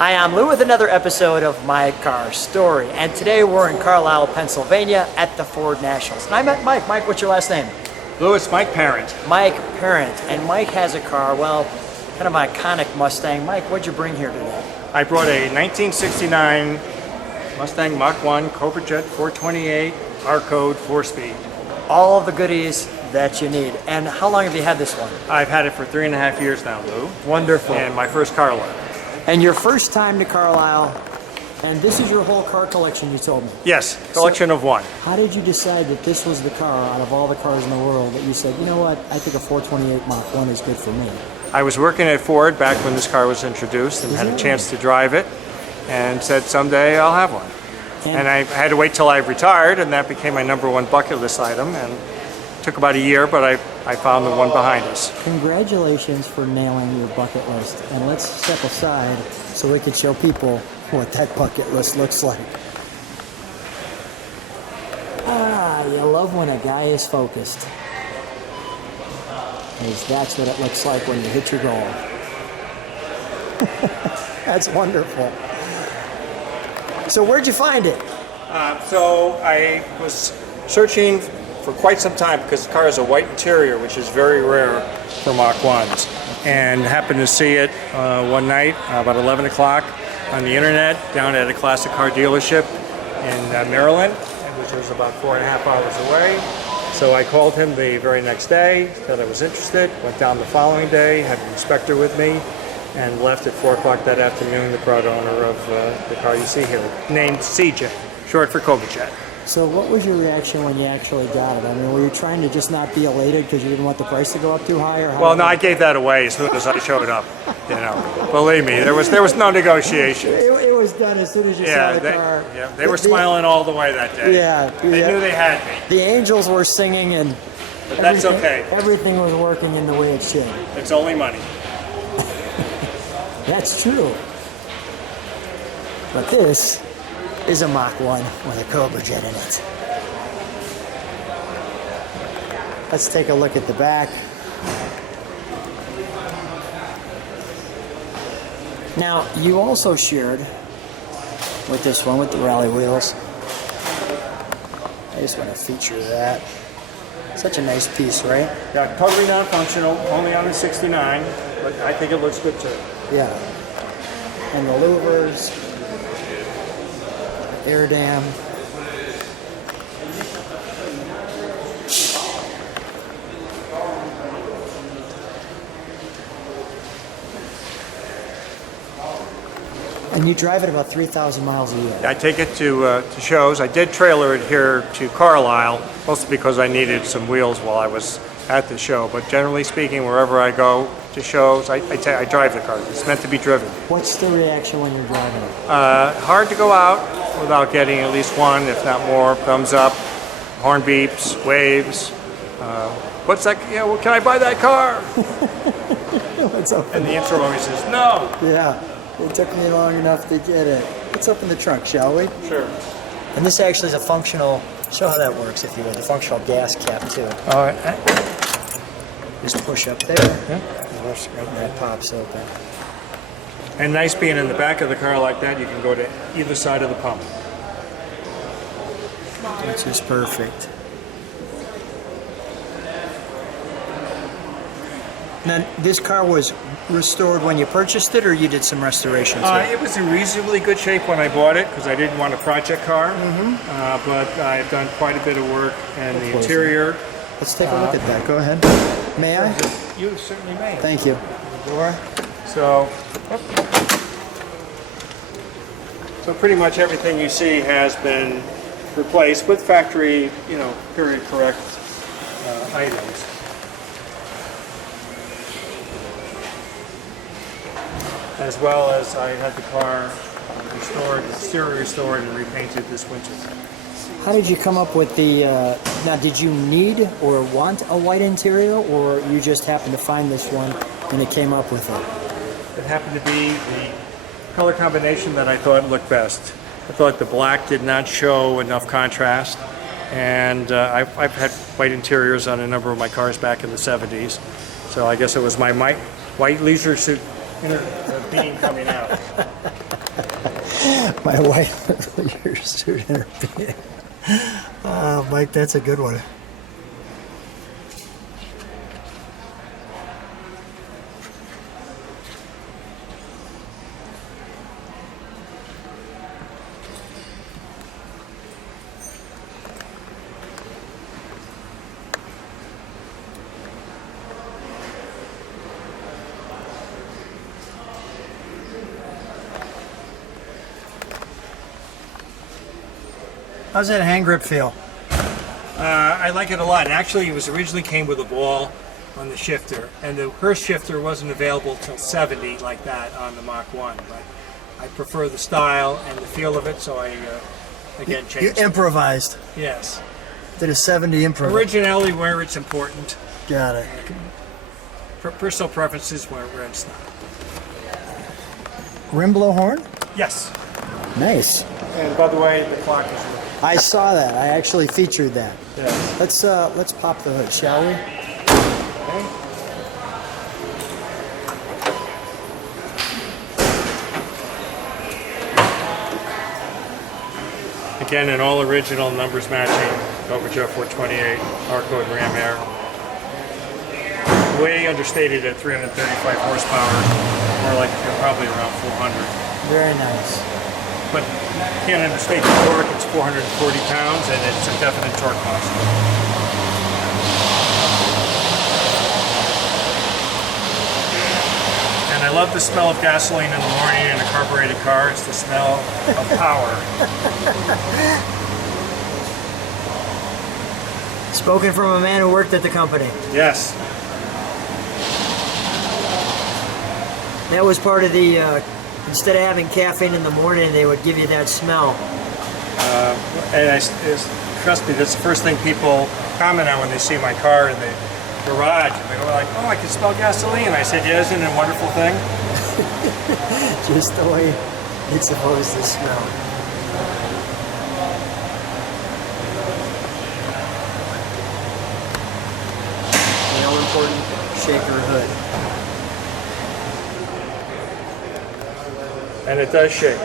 Hi, I'm Lou with another episode of My Car Story, and today we're in Carlisle, Pennsylvania at the Ford Nationals. And I met Mike. Mike, what's your last name? Louis, Mike Parent. Mike Parent. And Mike has a car, well, kind of an iconic Mustang. Mike, what'd you bring here today? I brought a 1969 Mustang Mach 1 Cobra Jet 428 R-Code 4-speed. All of the goodies that you need. And how long have you had this one? I've had it for 3.5 years now, Lou. Wonderful. And my first Carlisle. And your first time to Carlisle, and this is your whole car collection, you told me. Yes, collection of one. How did you decide that this was the car out of all the cars in the world that you said, you know what, I think a 428 Mach 1 is good for me? I was working at Ford back when this car was introduced and had a chance to drive it and said someday I'll have one. And I had to wait till I retired, and that became my #1 bucket list item. And it took about a year, but I found the one behind us. Congratulations for nailing your bucket list. And let's step aside so we can show people what that bucket list looks like. Ah, you love when a guy is focused. Because that's what it looks like when you hit your goal. That's wonderful. So where'd you find it? So I was searching for quite some time because the car has a white interior, which is very rare for Mach 1s. And happened to see it one night about 11 o'clock on the internet down at a classic car dealership in Maryland, which was about 4.5 hours away. So I called him the very next day, said I was interested, went down the following day, had an inspector with me, and left at 4 o'clock that afternoon, the proud owner of the car you see here, named CJ, short for Cobra Jet. So what was your reaction when you actually got it? I mean, were you trying to just not be elated because you didn't want the price to go up too high? Or how? Well, no, I gave that away as soon as I showed up. You know, believe me, there was no negotiation. It was done as soon as you saw the car. Yeah, they were smiling all the way that day. Yeah, they knew they had me. The angels were singing, and but that's okay. Everything was working in the way it should. It's only money. That's true. But this is a Mach 1 with a Cobra Jet in it. Let's take a look at the back. Now, you also shared with this one with the rally wheels. I just want to feature that. Such a nice piece, right? Yeah, totally non-functional, only on the 69, but I think it looks good too. Yeah. And the louvers, air dam. And you drive it about 3,000 miles a year. I take it to shows. I did trailer it here to Carlisle, mostly because I needed some wheels while I was at the show. But generally speaking, wherever I go to shows, I drive the car. It's meant to be driven. What's the reaction when you're driving it? Hard to go out without getting at least one, if not more, thumbs up, horn beeps, waves. What's that? Yeah, well, can I buy that car? What's up? And the intro always says no. Yeah. It took me long enough to get it. Let's open the trunk, shall we? Sure. And this actually is a functional, show how that works if you will, the functional gas cap too. All right. Just push up there, and that pops open. And nice being in the back of the car like that, you can go to either side of the pump. Which is perfect. Now, this car was restored when you purchased it, or you did some restoration to it? It was in reasonably good shape when I bought it because I didn't want a project car. But I've done quite a bit of work in the interior. Let's take a look at that. Go ahead. May I? You certainly may. Thank you. Door. So pretty much everything you see has been replaced with factory, period correct items. As well as I had the car restored, the exterior restored and repainted this winter. How did you come up with the, now did you need or want a white interior, or you just happened to find this one and it came up with it? It happened to be the color combination that I thought looked best. I thought the black did not show enough contrast, and I've had white interiors on a number of my cars back in the 70s, so I guess it was my white leisure suit beam coming out. My wife, your student. Mike, that's a good one. How's that hand grip feel? I like it a lot. Actually, it was originally came with a ball on the shifter, and the Hurst shifter wasn't available till 70 like that on the Mach 1. But I prefer the style and the feel of it, so I again changed You it. improvised. Yes. Did a 70 improv. Originality where it's important. Got it. Personal preferences where it's not. Rim blow horn? Yes. Nice. And by the way, the clock is working. I saw that. I actually featured that. Yes. Let's pop the hood, shall we? Okay. Again, an all original numbers matching Cobra Jet 428, R-code Ram Air. Way understated at 335 horsepower, more like probably around 400. Very nice. But you can't understate the torque. It's 440 pounds, and it's a definite torque monster. And I love the smell of gasoline in the morning in a carbureted car. It's the smell of power. Spoken from a man who worked at the company. Yes. That was part of the, instead of having caffeine in the morning, they would give you that smell. And trust me, that's the first thing people comment on when they see my car in the garage. And they go like, oh, I can smell gasoline. I said, yeah, isn't it a wonderful thing? Just the way it's supposed to smell. The all-important shaker hood. And it does shake.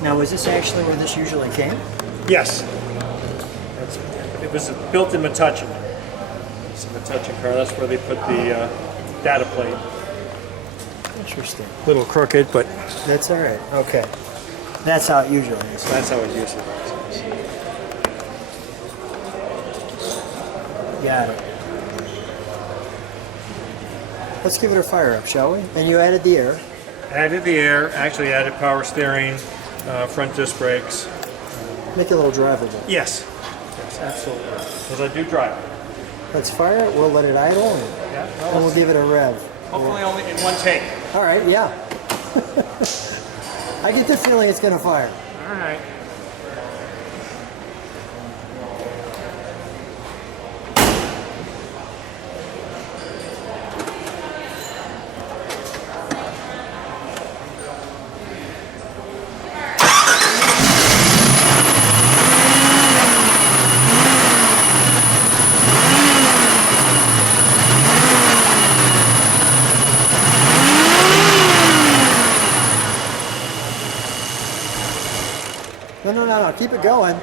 Now, was this actually where this usually came? Yes. It was built in Metuchen. It's a Metuchen car. That's where they put the data plate. Interesting. A little crooked, but That's all right. Okay. That's how it usually is. that's how it usually is. Got it. Let's give it a fire up, shall we? And you added the air. Added the air, actually added power steering, front disc brakes. Make it a little drivable. Yes. Yes, absolutely. Because I do drive. Let's fire it. We'll let it idle, and Yeah. we'll give it a rev. Hopefully only in one take. All right. Yeah. I get the feeling it's going to fire. All right. No. Keep it going.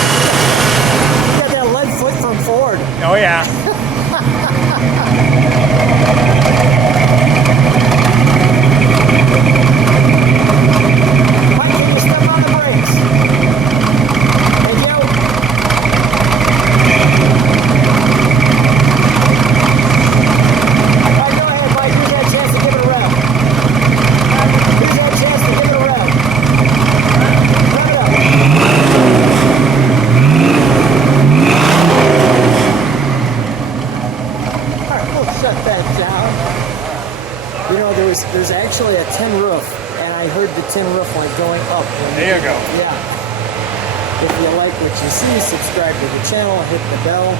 You got that lead foot from Ford. Oh yeah. Mike, can you step on the brakes? Thank you. All right, go ahead, Mike. Here's that chance to give it a rev. Here's that chance to give it a rev. Rev it up. All right, we'll shut that down. You know, there's actually a tin roof, and I heard the tin roof like going up. There you go. Yeah. If you like what you see, subscribe to the channel, hit the bell.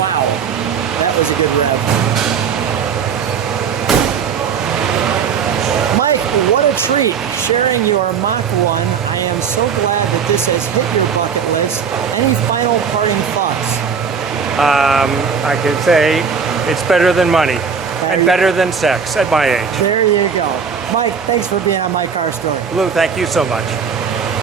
Wow, that was a good rev. Mike, what a treat sharing your Mach 1. I am so glad that this has hit your bucket list. Any final parting thoughts? I can say it's better than money and better than sex at my age. There you go. Mike, thanks for being on My Car Story. Lou, thank you so much.